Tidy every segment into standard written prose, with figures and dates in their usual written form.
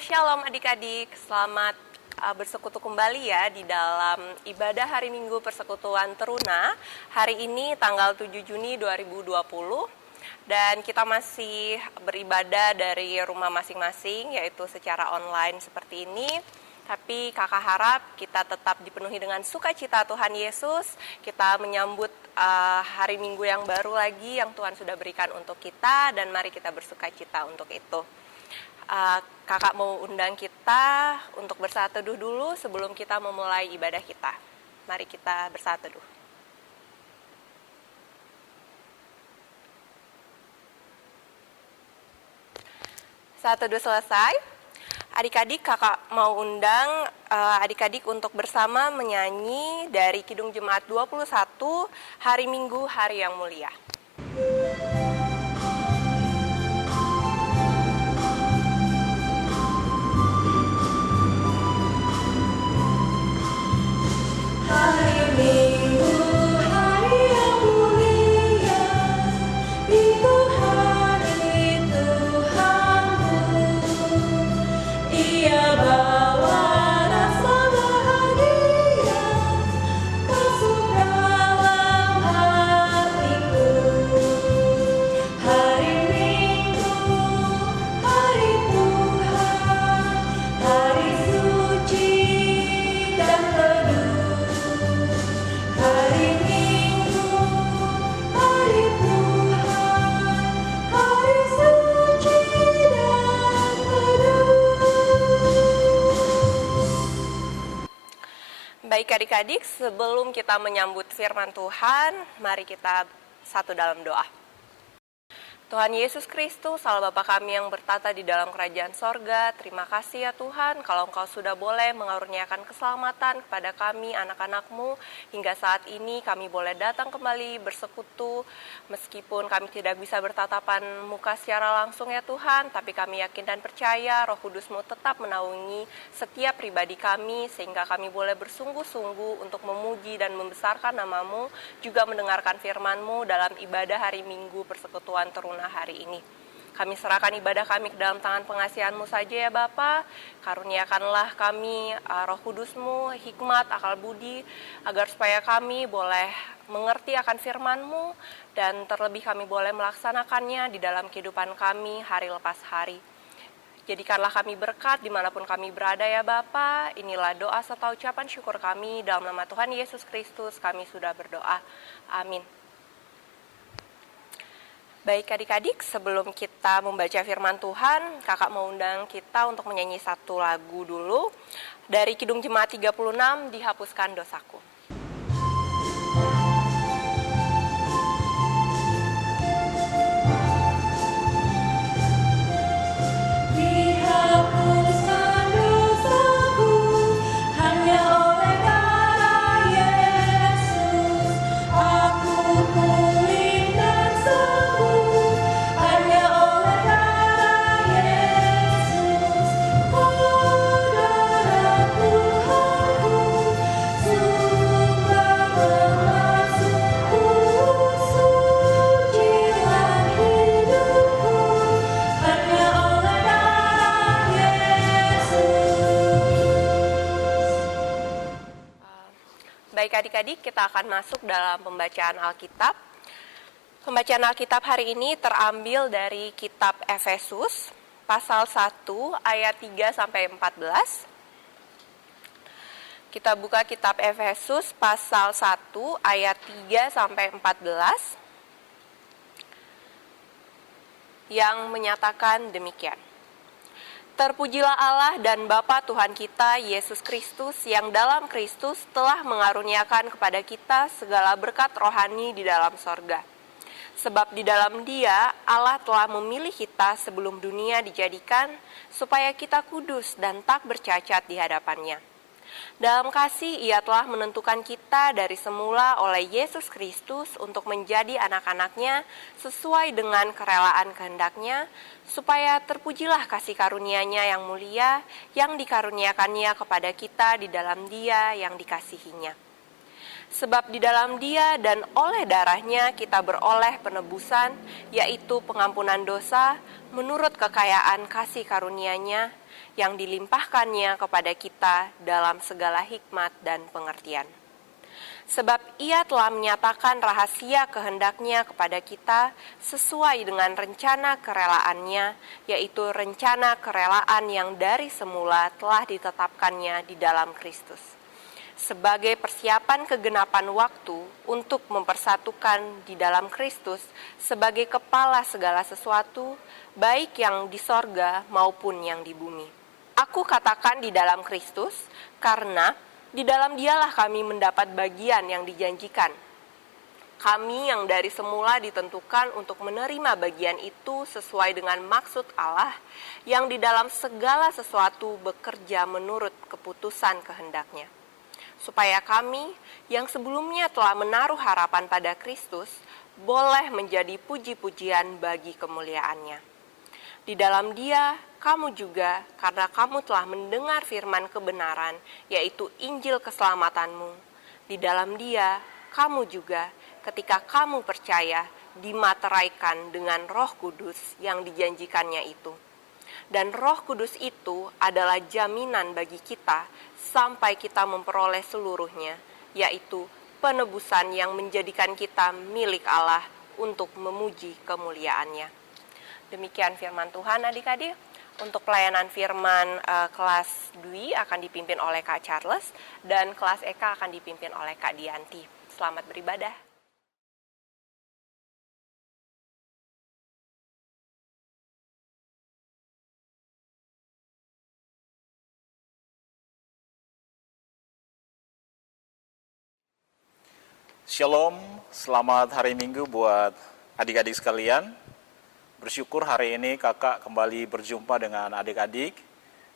Shalom adik-adik, selamat bersekutu kembali ya di dalam ibadah hari Minggu Persekutuan Teruna. Hari ini tanggal 7 Juni 2020 dan kita masih beribadah dari rumah masing-masing, yaitu secara online seperti ini. Tapi kakak harap kita tetap dipenuhi dengan sukacita Tuhan Yesus. Kita menyambut hari Minggu yang baru lagi yang Tuhan sudah berikan untuk kita, dan mari kita bersukacita untuk itu. Kakak mau undang kita untuk bersaat teduh dulu sebelum kita memulai ibadah kita. Mari kita bersaat teduh. Saat teduh selesai, adik-adik kakak mau undang adik-adik untuk bersama menyanyi dari Kidung Jemaat 21, Hari Minggu, Hari yang Mulia. Hari Minggu, hari yang mulia, itu hari Tuhanmu. Ia bawa rasa bahagia masuk dalam hatiku. Hari Minggu, hari Tuhan, hari suci dan teduh. Hari Minggu, hari Tuhan, hari suci dan teduh. Baik adik-adik, sebelum kita menyambut firman Tuhan, mari kita satu dalam doa. Tuhan Yesus Kristus, Allah Bapa kami yang bertata di dalam kerajaan sorga, terima kasih ya Tuhan, kalau Engkau sudah boleh mengaruniakan keselamatan kepada kami, anak-anak-Mu, hingga saat ini kami boleh datang kembali bersekutu, meskipun kami tidak bisa bertatapan muka secara langsung ya Tuhan, tapi kami yakin dan percaya Roh Kudus-Mu tetap menaungi setiap pribadi kami, sehingga kami boleh bersungguh-sungguh untuk memuji dan membesarkan nama-Mu, juga mendengarkan firman-Mu dalam ibadah hari Minggu Persekutuan Teruna hari ini. Kami serahkan ibadah kami ke dalam tangan pengasihan-Mu saja ya Bapa. Karuniakanlah kami Roh Kudus-Mu, hikmat, akal budi, agar supaya kami boleh mengerti akan firman-Mu, dan terlebih kami boleh melaksanakannya di dalam kehidupan kami hari lepas hari. Jadikanlah kami berkat dimanapun kami berada ya Bapa. Inilah doa serta ucapan syukur kami, dalam nama Tuhan Yesus Kristus kami sudah berdoa. Amin. Baik adik-adik, sebelum kita membaca firman Tuhan, kakak mau undang kita untuk menyanyi satu lagu dulu. Dari Kidung Jemaat 36, Dihapuskan Dosaku. Dihapuskan dosaku, hanya oleh darah Yesus, aku pulih dan sembuh, hanya oleh darah Yesus. Oh darah Tuhanku, suka memasukku, sucilah hidupku, hanya oleh darah Yesus. Baik adik-adik, kita akan masuk dalam pembacaan Alkitab. Pembacaan Alkitab hari ini terambil dari kitab Efesus, pasal 1 ayat 3-14. Kita buka kitab Efesus pasal 1 ayat 3-14 yang menyatakan demikian. Terpujilah Allah dan Bapa Tuhan kita, Yesus Kristus, yang dalam Kristus telah mengaruniakan kepada kita segala berkat rohani di dalam sorga. Sebab di dalam Dia, Allah telah memilih kita sebelum dunia dijadikan, supaya kita kudus dan tak bercacat di hadapan-Nya. Dalam kasih Ia telah menentukan kita dari semula oleh Yesus Kristus untuk menjadi anak-anak-Nya sesuai dengan kerelaan kehendak-Nya, supaya terpujilah kasih karunia-Nya yang mulia yang dikaruniakannya kepada kita di dalam Dia yang dikasihinya. Sebab di dalam Dia dan oleh darah-Nya kita beroleh penebusan, yaitu pengampunan dosa, menurut kekayaan kasih karunia-Nya yang dilimpahkannya kepada kita dalam segala hikmat dan pengertian. Sebab Ia telah menyatakan rahasia kehendak-Nya kepada kita sesuai dengan rencana kerelaannya, yaitu rencana kerelaan yang dari semula telah ditetapkannya di dalam Kristus, sebagai persiapan kegenapan waktu untuk mempersatukan di dalam Kristus sebagai kepala segala sesuatu, baik yang di sorga maupun yang di bumi. Aku katakan di dalam Kristus, karena di dalam Dialah kami mendapat bagian yang dijanjikan. Kami yang dari semula ditentukan untuk menerima bagian itu sesuai dengan maksud Allah yang di dalam segala sesuatu bekerja menurut keputusan kehendak-Nya, supaya kami yang sebelumnya telah menaruh harapan pada Kristus boleh menjadi puji-pujian bagi kemuliaan-Nya. Di dalam Dia, kamu juga, karena kamu telah mendengar firman kebenaran, yaitu Injil keselamatanmu. Di dalam Dia, kamu juga, ketika kamu percaya, dimateraikan dengan Roh Kudus yang dijanjikannya itu. Dan Roh Kudus itu adalah jaminan bagi kita sampai kita memperoleh seluruhnya, yaitu penebusan yang menjadikan kita milik Allah untuk memuji kemuliaan-Nya. Demikian firman Tuhan adik-adik. Untuk pelayanan firman kelas Dwi akan dipimpin oleh Kak Charles dan kelas Eka akan dipimpin oleh Kak Dianti. Selamat beribadah. Shalom, selamat hari Minggu buat adik-adik sekalian. Bersyukur hari ini kakak kembali berjumpa dengan adik-adik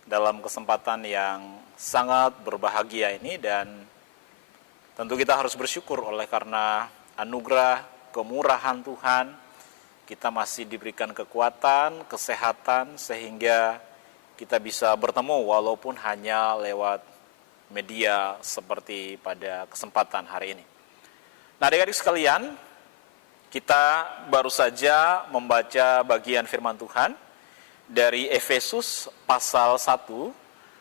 dalam kesempatan yang sangat berbahagia ini, dan tentu kita harus bersyukur oleh karena anugerah, kemurahan Tuhan, kita masih diberikan kekuatan, kesehatan, sehingga kita bisa bertemu walaupun hanya lewat media seperti pada kesempatan hari ini. Nah, adik-adik sekalian, kita baru saja membaca bagian firman Tuhan dari Efesus pasal 1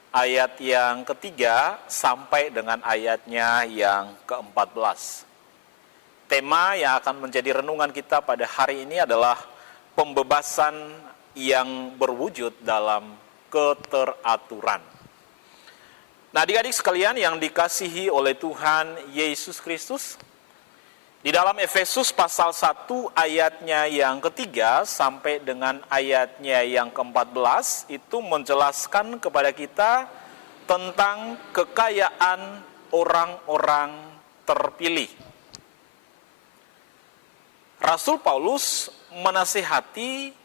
ayat yang ketiga sampai dengan ayatnya yang ke-14. Tema yang akan menjadi renungan kita pada hari ini adalah pembebasan yang berwujud dalam keteraturan. Nah, adik-adik sekalian yang dikasihi oleh Tuhan Yesus Kristus, di dalam Efesus pasal 1 ayatnya yang ketiga sampai dengan ayatnya yang ke-14 itu menjelaskan kepada kita tentang kekayaan orang-orang terpilih. Rasul Paulus menasihati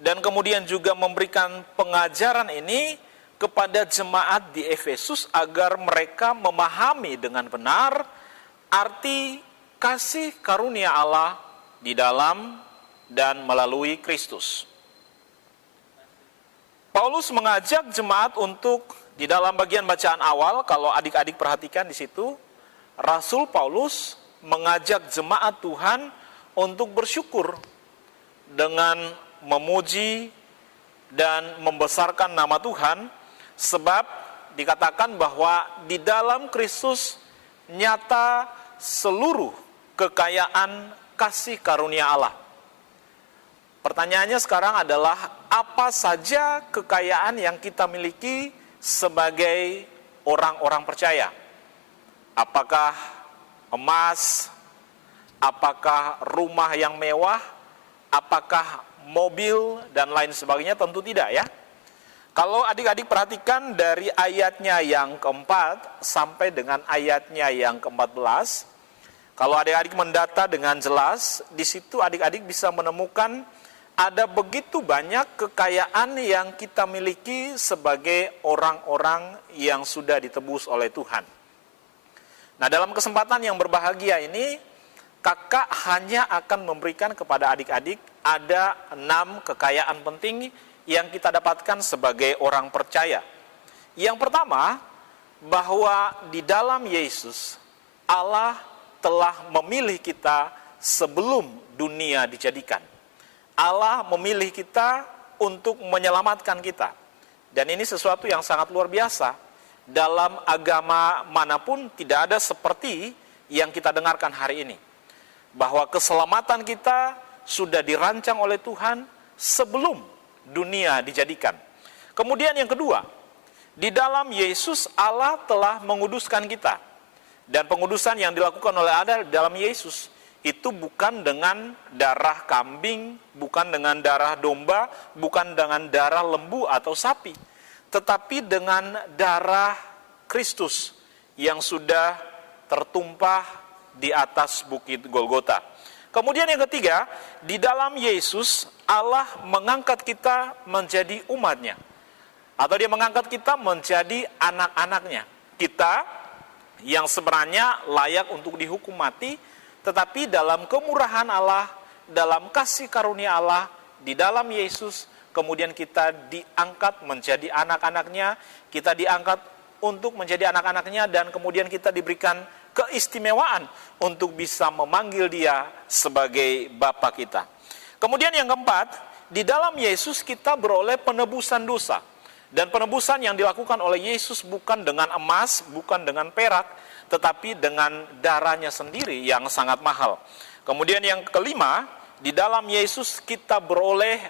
dan kemudian juga memberikan pengajaran ini kepada jemaat di Efesus agar mereka memahami dengan benar arti kasih karunia Allah di dalam dan melalui Kristus. Paulus mengajak jemaat untuk di dalam bagian bacaan awal, kalau adik-adik perhatikan di situ, Rasul Paulus mengajak jemaat Tuhan untuk bersyukur dengan memuji dan membesarkan nama Tuhan, sebab dikatakan bahwa di dalam Kristus nyata seluruh kekayaan kasih karunia Allah. Pertanyaannya sekarang adalah, apa saja kekayaan yang kita miliki sebagai orang-orang percaya? Apakah emas? Apakah rumah yang mewah? Apakah mobil dan lain sebagainya? Tentu tidak ya. Kalau adik-adik perhatikan dari ayatnya yang keempat sampai dengan ayatnya yang ke-14, kalau adik-adik mendata dengan jelas, di situ adik-adik bisa menemukan ada begitu banyak kekayaan yang kita miliki sebagai orang-orang yang sudah ditebus oleh Tuhan. Nah, dalam kesempatan yang berbahagia ini, kakak hanya akan memberikan kepada adik-adik ada 6 kekayaan penting yang kita dapatkan sebagai orang percaya. Yang pertama, bahwa di dalam Yesus, Allah telah memilih kita sebelum dunia dijadikan. Allah memilih kita untuk menyelamatkan kita. Dan ini sesuatu yang sangat luar biasa. Dalam agama manapun tidak ada seperti yang kita dengarkan hari ini. Bahwa keselamatan kita sudah dirancang oleh Tuhan sebelum dunia dijadikan. Kemudian yang kedua, di dalam Yesus Allah telah menguduskan kita. Dan pengudusan yang dilakukan oleh Allah dalam Yesus itu bukan dengan darah kambing, bukan dengan darah domba, bukan dengan darah lembu atau sapi, tetapi dengan darah Kristus yang sudah tertumpah di atas bukit Golgota. Kemudian yang ketiga, di dalam Yesus Allah mengangkat kita menjadi umatnya, atau dia mengangkat kita menjadi anak-anaknya. Kita yang sebenarnya layak untuk dihukum mati, tetapi dalam kemurahan Allah, dalam kasih karunia Allah, di dalam Yesus, kemudian kita diangkat menjadi anak-anaknya, kita diangkat untuk menjadi anak-anaknya, dan kemudian kita diberikan keistimewaan untuk bisa memanggil dia sebagai Bapa kita. Kemudian yang keempat, di dalam Yesus kita beroleh penebusan dosa. Dan penebusan yang dilakukan oleh Yesus bukan dengan emas, bukan dengan perak, tetapi dengan darahnya sendiri yang sangat mahal. Kemudian yang kelima, di dalam Yesus kita beroleh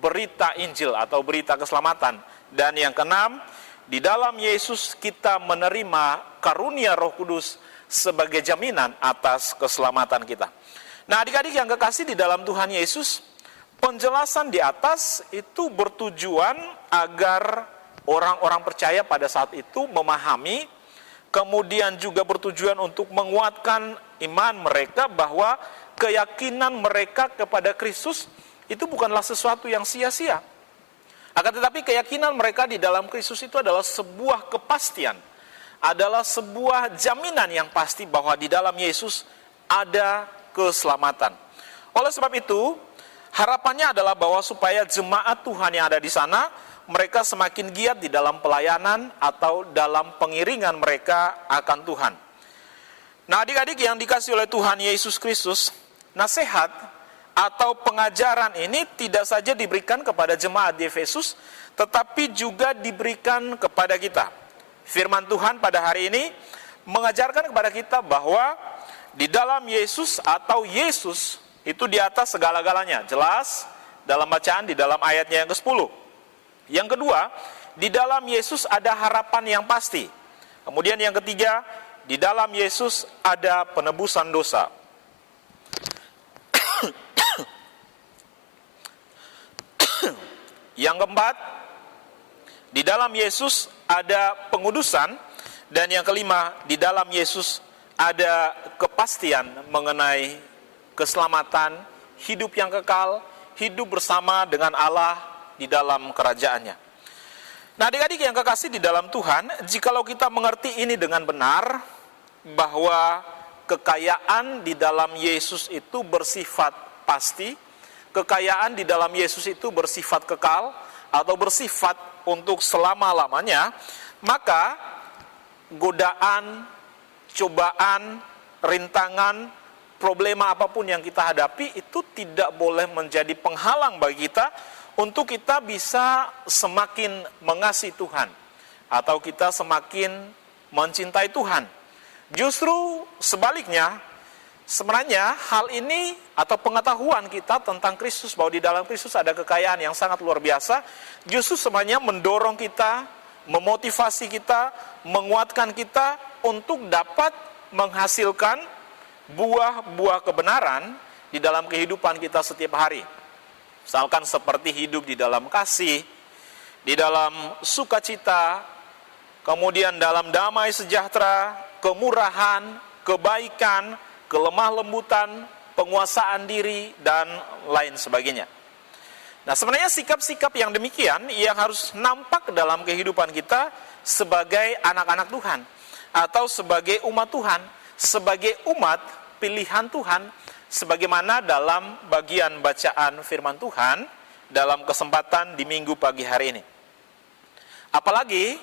berita Injil atau berita keselamatan. Dan yang keenam, di dalam Yesus kita menerima karunia Roh Kudus sebagai jaminan atas keselamatan kita. Nah, adik-adik yang kekasih di dalam Tuhan Yesus, penjelasan di atas itu bertujuan agar orang-orang percaya pada saat itu memahami, kemudian juga bertujuan untuk menguatkan iman mereka bahwa keyakinan mereka kepada Kristus itu bukanlah sesuatu yang sia-sia. Akan tetapi keyakinan mereka di dalam Kristus itu adalah sebuah kepastian, adalah sebuah jaminan yang pasti bahwa di dalam Yesus ada keselamatan. Oleh sebab itu, harapannya adalah bahwa supaya jemaat Tuhan yang ada di sana, mereka semakin giat di dalam pelayanan atau dalam pengiringan mereka akan Tuhan. Nah, adik-adik yang dikasih oleh Tuhan Yesus Kristus, nasihat atau pengajaran ini tidak saja diberikan kepada jemaat di Efesus, tetapi juga diberikan kepada kita. Firman Tuhan pada hari ini mengajarkan kepada kita bahwa di dalam Yesus atau Yesus itu di atas segala-galanya. Jelas dalam bacaan di dalam ayatnya yang ke-10. Yang kedua, di dalam Yesus ada harapan yang pasti. Kemudian yang ketiga, di dalam Yesus ada penebusan dosa. Yang keempat, di dalam Yesus ada pengudusan. Dan yang kelima, di dalam Yesus ada kepastian mengenai keselamatan, hidup yang kekal, hidup bersama dengan Allah di dalam kerajaannya. Nah, adik-adik yang kekasih di dalam Tuhan, jikalau kita mengerti ini dengan benar, bahwa kekayaan di dalam Yesus itu bersifat pasti, kekayaan di dalam Yesus itu bersifat kekal, atau bersifat untuk selama-lamanya, maka godaan, cobaan, rintangan, problema apapun yang kita hadapi itu tidak boleh menjadi penghalang bagi kita untuk kita bisa semakin mengasihi Tuhan atau kita semakin mencintai Tuhan. Justru sebaliknya, sebenarnya hal ini atau pengetahuan kita tentang Kristus, bahwa di dalam Kristus ada kekayaan yang sangat luar biasa, justru sebenarnya mendorong kita, memotivasi kita, menguatkan kita untuk dapat menghasilkan buah-buah kebenaran di dalam kehidupan kita setiap hari. Misalkan seperti hidup di dalam kasih, di dalam sukacita, kemudian dalam damai sejahtera, kemurahan, kebaikan, kelemah lembutan, penguasaan diri, dan lain sebagainya. Nah, sebenarnya sikap-sikap yang demikian yang harus nampak dalam kehidupan kita sebagai anak-anak Tuhan, atau sebagai umat Tuhan, sebagai umat pilihan Tuhan, sebagaimana dalam bagian bacaan firman Tuhan dalam kesempatan di minggu pagi hari ini. Apalagi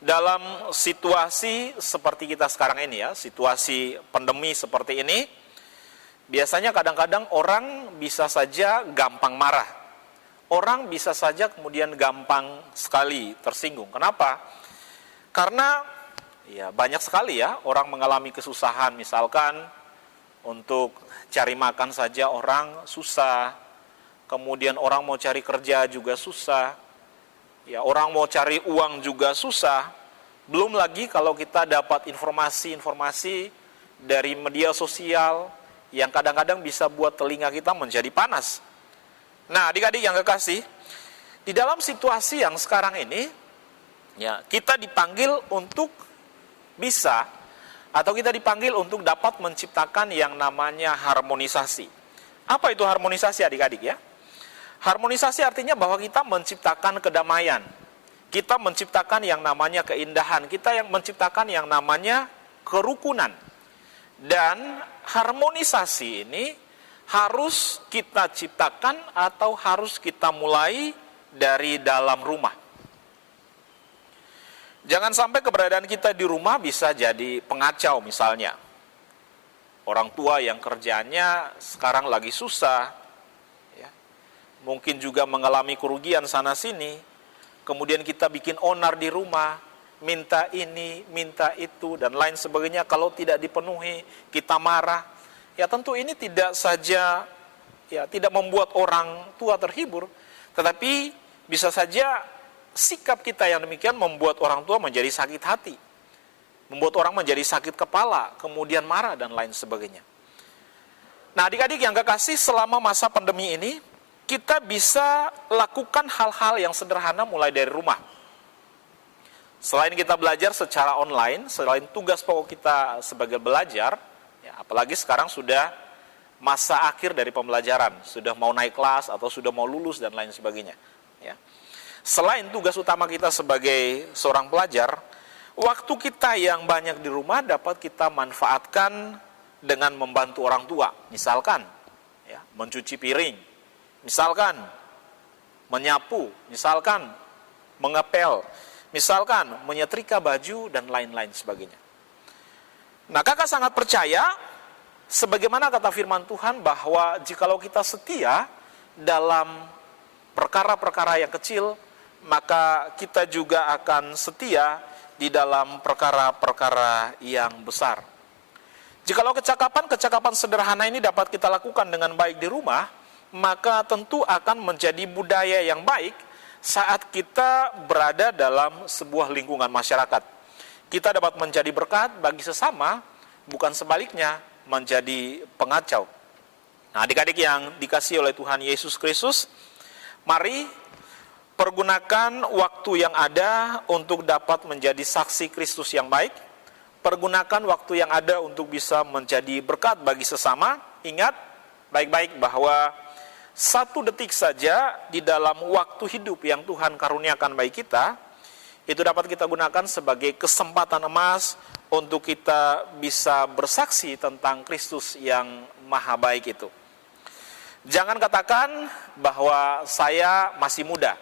dalam situasi seperti kita sekarang ini ya, situasi pandemi seperti ini, biasanya kadang-kadang orang bisa saja gampang marah. orang bisa saja kemudian gampang sekali tersinggung. Kenapa? Karena ya banyak sekali ya orang mengalami kesusahan, misalkan untuk cari makan saja orang susah, kemudian orang mau cari kerja juga susah, ya orang mau cari uang juga susah. Belum lagi kalau kita dapat informasi-informasi dari media sosial yang kadang-kadang bisa buat telinga kita menjadi panas. Nah, adik-adik yang kekasih, di dalam situasi yang sekarang ini, ya kita dipanggil untuk bisa, atau kita dipanggil untuk dapat menciptakan yang namanya harmonisasi. Apa itu harmonisasi, adik-adik ya? Harmonisasi artinya bahwa kita menciptakan kedamaian, kita menciptakan yang namanya keindahan, kita yang menciptakan yang namanya kerukunan. Dan harmonisasi ini harus kita ciptakan atau harus kita mulai dari dalam rumah. Jangan sampai keberadaan kita di rumah bisa jadi pengacau misalnya. Orang tua yang kerjanya sekarang lagi susah, ya, mungkin juga mengalami kerugian sana-sini, kemudian kita bikin onar di rumah, minta ini, minta itu, dan lain sebagainya. Kalau tidak dipenuhi, kita marah. Ya tentu ini tidak saja ya tidak membuat orang tua terhibur, tetapi bisa saja sikap kita yang demikian membuat orang tua menjadi sakit hati, membuat orang menjadi sakit kepala, kemudian marah dan lain sebagainya. Nah, adik-adik yang kekasih, selama masa pandemi ini kita bisa lakukan hal-hal yang sederhana mulai dari rumah. Selain kita belajar secara online, selain tugas pokok kita sebagai belajar, ya, apalagi sekarang sudah masa akhir dari pembelajaran, sudah mau naik kelas atau sudah mau lulus dan lain sebagainya. Ya. Selain tugas utama kita sebagai seorang pelajar, waktu kita yang banyak di rumah dapat kita manfaatkan dengan membantu orang tua. Misalkan, ya, mencuci piring, misalkan menyapu, misalkan mengepel, misalkan menyetrika baju dan lain-lain sebagainya. Nah, kakak sangat percaya sebagaimana kata firman Tuhan bahwa jikalau kita setia dalam perkara-perkara yang kecil, maka kita juga akan setia di dalam perkara-perkara yang besar. Jikalau kecakapan-kecakapan sederhana ini dapat kita lakukan dengan baik di rumah, maka tentu akan menjadi budaya yang baik saat kita berada dalam sebuah lingkungan masyarakat. Kita dapat menjadi berkat bagi sesama, bukan sebaliknya menjadi pengacau. Nah, adik-adik yang dikasihi oleh Tuhan Yesus Kristus, mari pergunakan waktu yang ada untuk dapat menjadi saksi Kristus yang baik. Pergunakan waktu yang ada untuk bisa menjadi berkat bagi sesama. Ingat baik-baik bahwa 1 detik saja di dalam waktu hidup yang Tuhan karuniakan bagi kita, itu dapat kita gunakan sebagai kesempatan emas untuk kita bisa bersaksi tentang Kristus yang maha baik itu. Jangan katakan bahwa saya masih muda.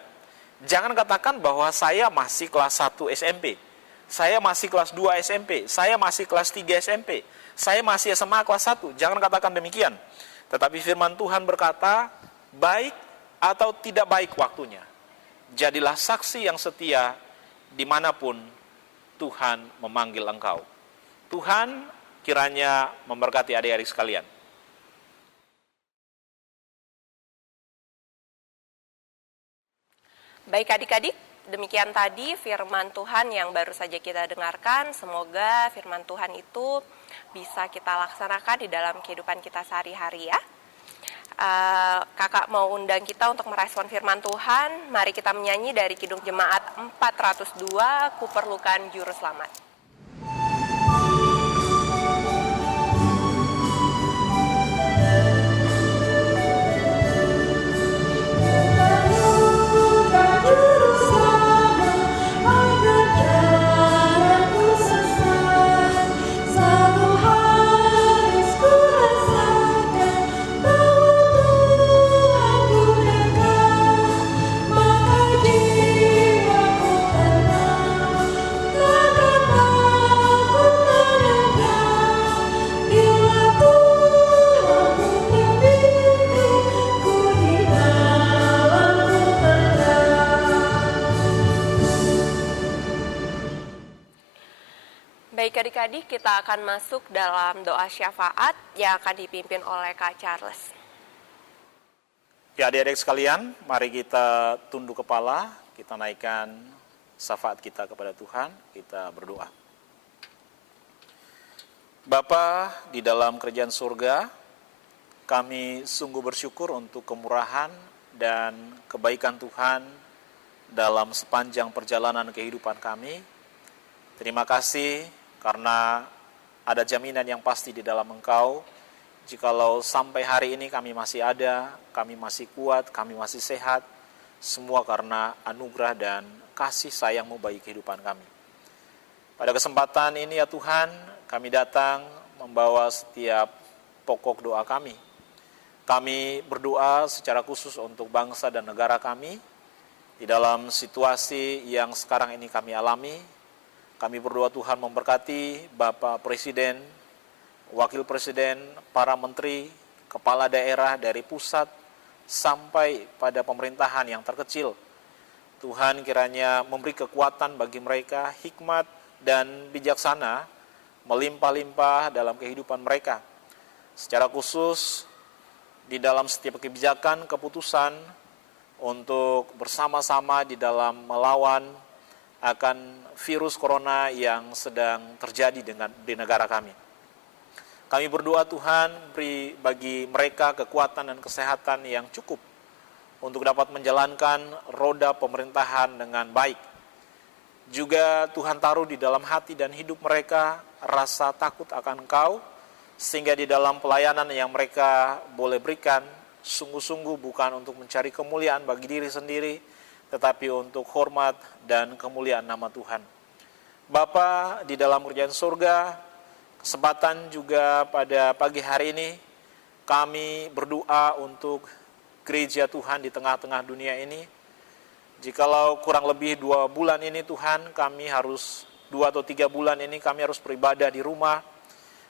Jangan katakan bahwa saya masih kelas 1 SMP. Saya masih kelas 2 SMP. Saya masih kelas 3 SMP. Saya masih SMA kelas 1. Jangan katakan demikian. Tetapi firman Tuhan berkata, baik atau tidak baik waktunya, jadilah saksi yang setia dimanapun Tuhan memanggil engkau. Tuhan kiranya memberkati adik-adik sekalian. Baik adik-adik, demikian tadi firman Tuhan yang baru saja kita dengarkan. Semoga firman Tuhan itu bisa kita laksanakan di dalam kehidupan kita sehari-hari ya. Kakak mau undang kita untuk merespon firman Tuhan. Mari kita menyanyi dari Kidung Jemaat 402, Kuperlukan Juru Selamat. Maka Baik adik-adik, kita akan masuk dalam doa syafaat yang akan dipimpin oleh Kak Charles. Ya, adik-adik sekalian, mari kita tunduk kepala, kita naikkan syafaat kita kepada Tuhan, kita berdoa. Bapa di dalam kerajaan surga, kami sungguh bersyukur untuk kemurahan dan kebaikan Tuhan dalam sepanjang perjalanan kehidupan kami. Terima kasih karena ada jaminan yang pasti di dalam Engkau. Jikalau sampai hari ini kami masih ada, kami masih kuat, kami masih sehat, semua karena anugerah dan kasih sayang-Mu bagi kehidupan kami. Pada kesempatan ini ya Tuhan, kami datang membawa setiap pokok doa kami. Kami berdoa secara khusus untuk bangsa dan negara kami, di dalam situasi yang sekarang ini kami alami. Kami berdoa Tuhan memberkati Bapak Presiden, Wakil Presiden, para menteri, kepala daerah dari pusat sampai pada pemerintahan yang terkecil. Tuhan kiranya memberi kekuatan bagi mereka, hikmat dan bijaksana, melimpah-limpah dalam kehidupan mereka. Secara khusus, di dalam setiap kebijakan, keputusan, untuk bersama-sama di dalam melawan akan virus corona yang sedang terjadi di negara kami. Kami berdoa Tuhan beri bagi mereka kekuatan dan kesehatan yang cukup untuk dapat menjalankan roda pemerintahan dengan baik. Juga Tuhan taruh di dalam hati dan hidup mereka rasa takut akan Engkau, sehingga di dalam pelayanan yang mereka boleh berikan, sungguh-sungguh bukan untuk mencari kemuliaan bagi diri sendiri, tetapi untuk hormat dan kemuliaan nama Tuhan. Bapa di dalam kerajaan surga, kesempatan juga pada pagi hari ini, kami berdoa untuk gereja Tuhan di tengah-tengah dunia ini. Jikalau kurang lebih 2 bulan ini Tuhan, kami harus 2 atau 3 bulan ini kami harus beribadah di rumah.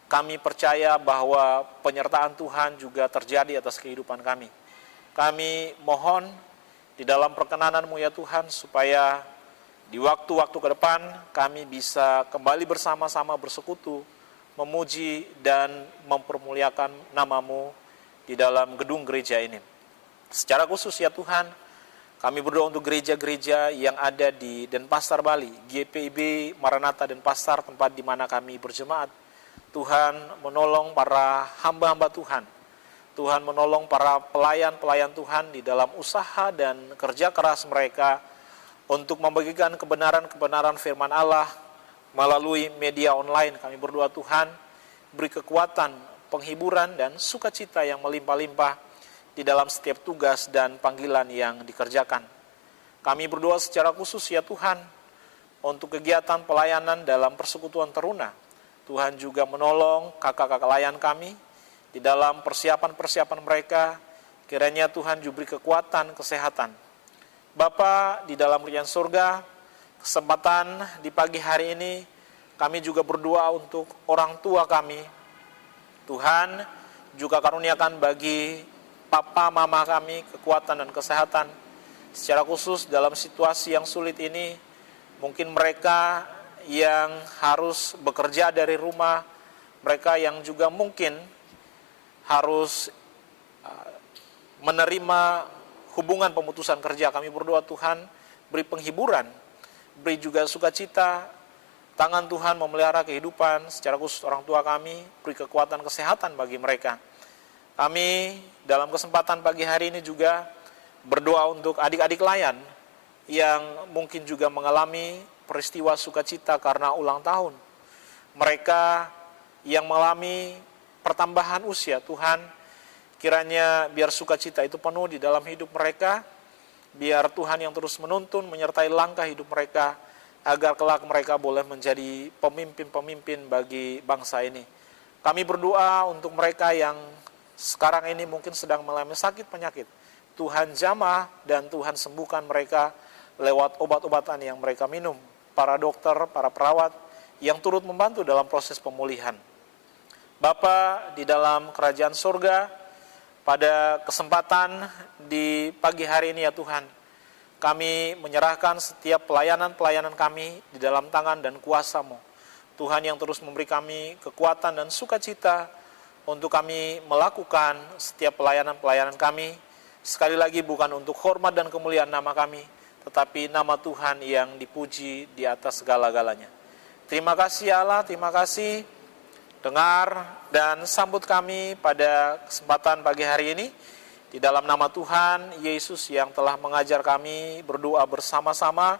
Kami percaya bahwa penyertaan Tuhan juga terjadi atas kehidupan kami. Kami mohon di dalam perkenanan-Mu ya Tuhan, supaya di waktu-waktu ke depan kami bisa kembali bersama-sama bersekutu, memuji dan mempermuliakan nama-Mu di dalam gedung gereja ini. Secara khusus ya Tuhan, kami berdoa untuk gereja-gereja yang ada di Denpasar, Bali, GPIB Maranatha Denpasar, tempat di mana kami berjemaat. Tuhan menolong para hamba-hamba Tuhan. Tuhan menolong para pelayan-pelayan Tuhan di dalam usaha dan kerja keras mereka untuk membagikan kebenaran-kebenaran firman Allah melalui media online. Kami berdoa Tuhan beri kekuatan, penghiburan dan sukacita yang melimpah-limpah di dalam setiap tugas dan panggilan yang dikerjakan. Kami berdoa secara khusus ya Tuhan untuk kegiatan pelayanan dalam persekutuan teruna. Tuhan juga menolong kakak-kakak layan kami di dalam persiapan-persiapan mereka. Kiranya Tuhan juga beri kekuatan, kesehatan. Bapa di dalam kerajaan surga, kesempatan di pagi hari ini kami juga berdoa untuk orang tua kami. Tuhan juga karuniakan bagi papa mama kami kekuatan dan kesehatan. Secara khusus dalam situasi yang sulit ini, mungkin mereka yang harus bekerja dari rumah, mereka yang juga mungkin harus menerima hubungan pemutusan kerja. Kami berdoa Tuhan beri penghiburan, beri juga sukacita. Tangan Tuhan memelihara kehidupan, secara khusus orang tua kami, beri kekuatan kesehatan bagi mereka. Kami dalam kesempatan pagi hari ini juga berdoa untuk adik-adik layan yang mungkin juga mengalami peristiwa sukacita karena ulang tahun. Mereka yang mengalami pertambahan usia, Tuhan kiranya biar sukacita itu penuh di dalam hidup mereka, biar Tuhan yang terus menuntun, menyertai langkah hidup mereka, agar kelak mereka boleh menjadi pemimpin-pemimpin bagi bangsa ini. Kami berdoa untuk mereka yang sekarang ini mungkin sedang mengalami sakit penyakit. Tuhan jamah dan Tuhan sembuhkan mereka lewat obat-obatan yang mereka minum. Para dokter, para perawat yang turut membantu dalam proses pemulihan. Bapa di dalam kerajaan surga, pada kesempatan di pagi hari ini ya Tuhan, kami menyerahkan setiap pelayanan-pelayanan kami di dalam tangan dan kuasa-Mu. Tuhan yang terus memberi kami kekuatan dan sukacita untuk kami melakukan setiap pelayanan-pelayanan kami. Sekali lagi bukan untuk hormat dan kemuliaan nama kami, tetapi nama Tuhan yang dipuji di atas segala-galanya. Terima kasih Allah, terima kasih. Dengar dan sambut kami pada kesempatan pagi hari ini. Di dalam nama Tuhan Yesus yang telah mengajar kami berdoa bersama-sama.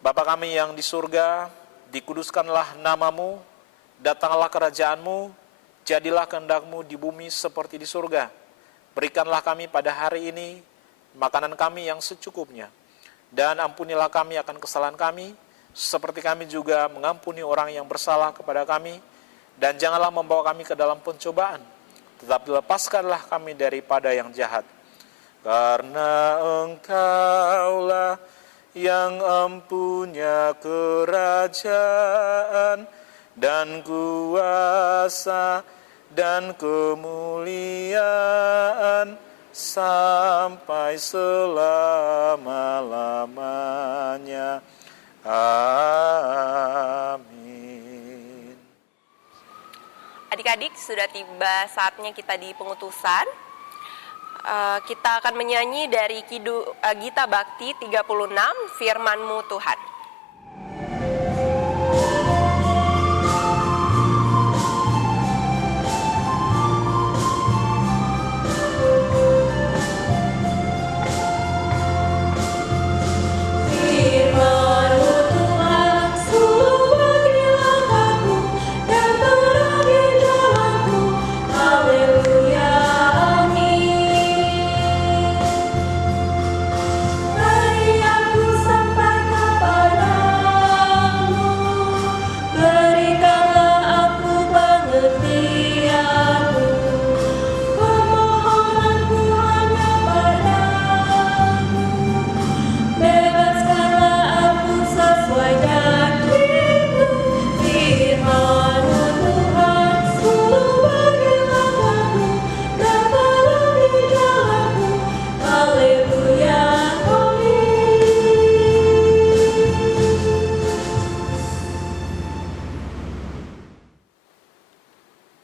Bapa kami yang di surga, dikuduskanlah namamu, datanglah kerajaanmu, jadilah kehendak-Mu di bumi seperti di surga. Berikanlah kami pada hari ini makanan kami yang secukupnya, dan ampunilah kami akan kesalahan kami, seperti kami juga mengampuni orang yang bersalah kepada kami, dan janganlah membawa kami ke dalam pencobaan, tetapi lepaskanlah kami daripada yang jahat. Karena Engkaulah yang empunya kerajaan dan kuasa dan kemuliaan sampai selama-lamanya. Amin. Adik-adik, sudah tiba saatnya kita di pengutusan. Kita akan menyanyi dari Gita Bakti 36, Firman-Mu Tuhan.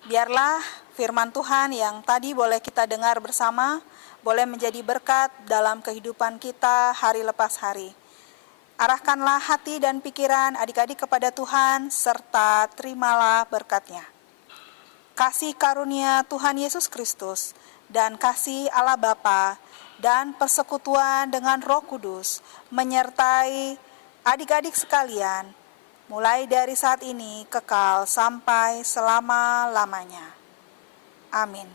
Biarlah firman Tuhan yang tadi boleh kita dengar bersama, boleh menjadi berkat dalam kehidupan kita hari lepas hari. Arahkanlah hati dan pikiran adik-adik kepada Tuhan, serta terimalah berkat-Nya. Kasih karunia Tuhan Yesus Kristus, dan kasih Allah Bapa, dan persekutuan dengan Roh Kudus, menyertai adik-adik sekalian, mulai dari saat ini kekal sampai selama-lamanya. Amin.